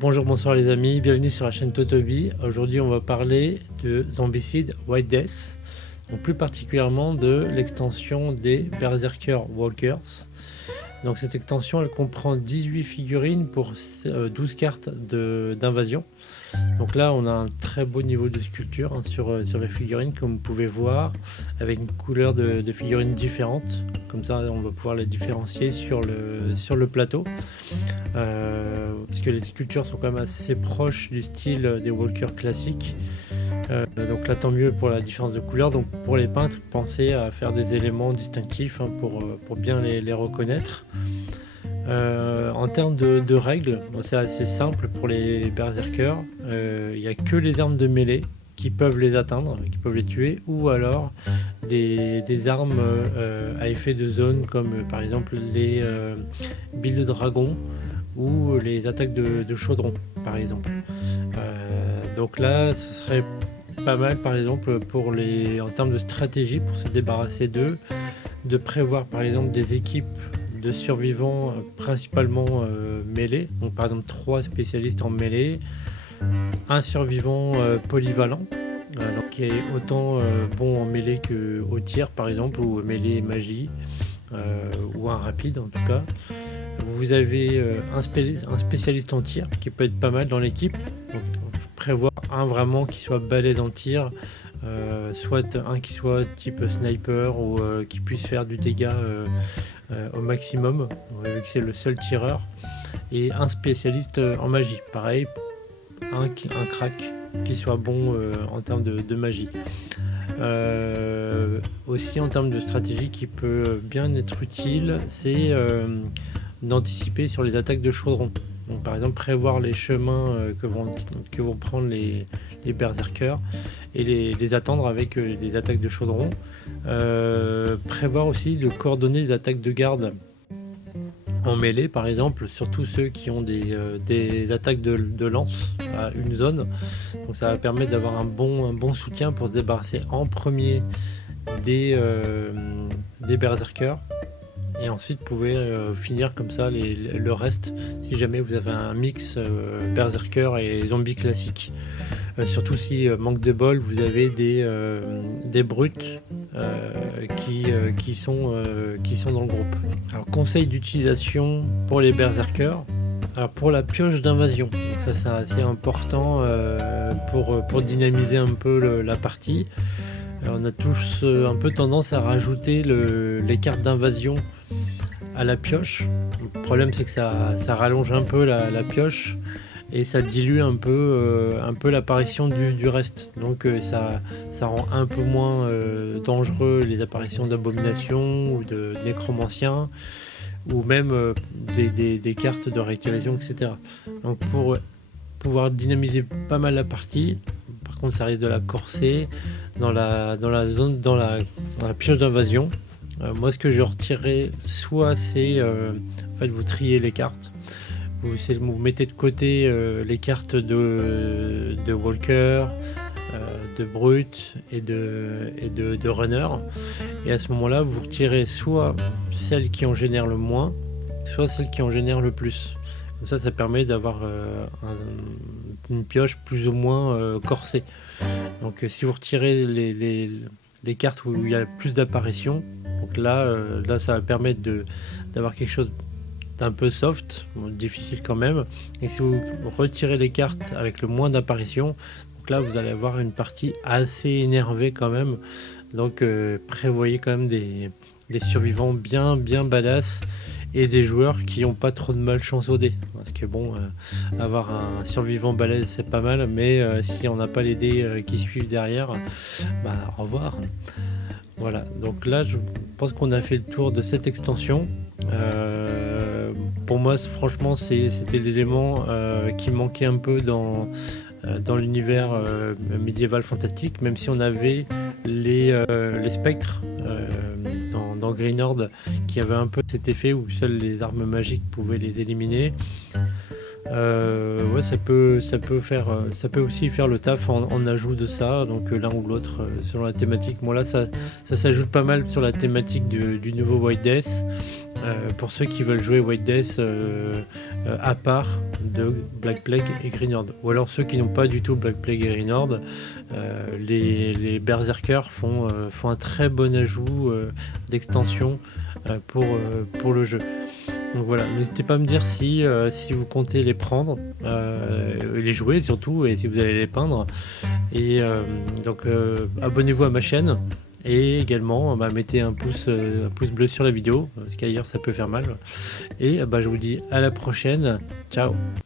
Bonjour, bonsoir les amis, bienvenue sur la chaîne Totobi. Aujourd'hui on va parler de Zombicide White Death, donc plus particulièrement de l'extension des Berserker Walkers. Donc cette extension elle comprend 18 figurines pour 12 cartes d'invasion. Donc là on a un très beau niveau de sculpture sur les figurines comme vous pouvez voir, avec une couleur de figurines différentes. Comme ça on va pouvoir les différencier sur le plateau. Parce que les sculptures sont quand même assez proches du style des walkers classiques. Donc là tant mieux pour la différence de couleur. Donc pour les peintres, pensez à faire des éléments distinctifs pour bien les reconnaître. En termes de règles, c'est assez simple pour les berserkers. Il n'y a que les armes de mêlée qui peuvent les atteindre, qui peuvent les tuer, ou alors des armes à effet de zone comme par exemple les billes de dragon ou les attaques de chaudron par exemple. Donc là ce serait pas mal par exemple en termes de stratégie pour se débarrasser d'eux, de prévoir par exemple des équipes de survivants principalement mêlés, donc par exemple 3 spécialistes en mêlée, un survivant polyvalent, donc qui est autant bon en mêlée qu'au tir par exemple, ou mêlée magie, ou un rapide en tout cas. Vous avez un spécialiste en tir qui peut être pas mal dans l'équipe, donc prévoir un vraiment qui soit balèze en tir, soit un qui soit type sniper ou qui puisse faire du dégât au maximum, vu que c'est le seul tireur, et un spécialiste en magie, pareil, un crack qui soit bon en termes de magie. Aussi en termes de stratégie qui peut bien être utile, c'est d'anticiper sur les attaques de chaudron. Donc, par exemple prévoir les chemins que vont prendre les berserkers et les attendre avec des attaques de chaudron. Prévoir aussi de coordonner les attaques de garde en mêlée par exemple, surtout ceux qui ont des attaques de lance à une zone. Donc ça va permettre d'avoir un bon soutien pour se débarrasser en premier des berserkers, et ensuite vous pouvez finir comme ça le reste si jamais vous avez un mix berserker et zombie classique. Surtout si manque de bol, vous avez des brutes qui sont dans le groupe. Alors conseil d'utilisation pour les berserkers. Alors pour la pioche d'invasion, ça c'est assez important pour dynamiser un peu la partie. On a tous un peu tendance à rajouter les cartes d'invasion à la pioche. Le problème c'est que ça rallonge un peu la pioche et ça dilue un peu l'apparition du reste. Donc ça rend un peu moins dangereux les apparitions d'abominations ou de nécromanciens, ou même des cartes de réactivation, etc. Donc pour pouvoir dynamiser pas mal la partie, par contre ça risque de la corser dans la pioche d'invasion. Moi ce que je retirerais, soit c'est en fait vous triez les cartes, vous mettez de côté les cartes de walker, de brut et de runner, et à ce moment là vous retirez soit celles qui en génèrent le moins, soit celles qui en génèrent le plus. Comme ça permet d'avoir une pioche plus ou moins corsée. Donc si vous retirez les cartes où il y a plus d'apparitions, donc là ça va permettre d'avoir quelque chose d'un peu soft, difficile quand même. Et si vous retirez les cartes avec le moins d'apparitions, donc là vous allez avoir une partie assez énervée quand même. Donc prévoyez quand même des survivants bien badass et des joueurs qui n'ont pas trop de malchance au dé, parce que bon, avoir un survivant balèze c'est pas mal, mais si on n'a pas les dés qui suivent derrière, au revoir. Voilà, donc là je pense qu'on a fait le tour de cette extension. Pour moi franchement c'était l'élément qui manquait un peu dans l'univers médiéval fantastique, même si on avait les spectres dans Greenhord qui avait un peu cet effet où seules les armes magiques pouvaient les éliminer. Ouais, ça peut aussi faire le taf en ajout de ça, donc l'un ou l'autre selon la thématique. Bon là ça s'ajoute pas mal sur la thématique du nouveau White Death. pour ceux qui veulent jouer White Death à part de Black Plague et Green Horde. Ou alors ceux qui n'ont pas du tout Black Plague et Green Horde, les Berserkers font un très bon ajout d'extension pour le jeu. Donc voilà, n'hésitez pas à me dire si vous comptez les prendre, les jouer surtout, et si vous allez les peindre. Et donc abonnez-vous à ma chaîne. Et également, mettez un pouce bleu sur la vidéo, parce qu'ailleurs ça peut faire mal. Et je vous dis à la prochaine. Ciao!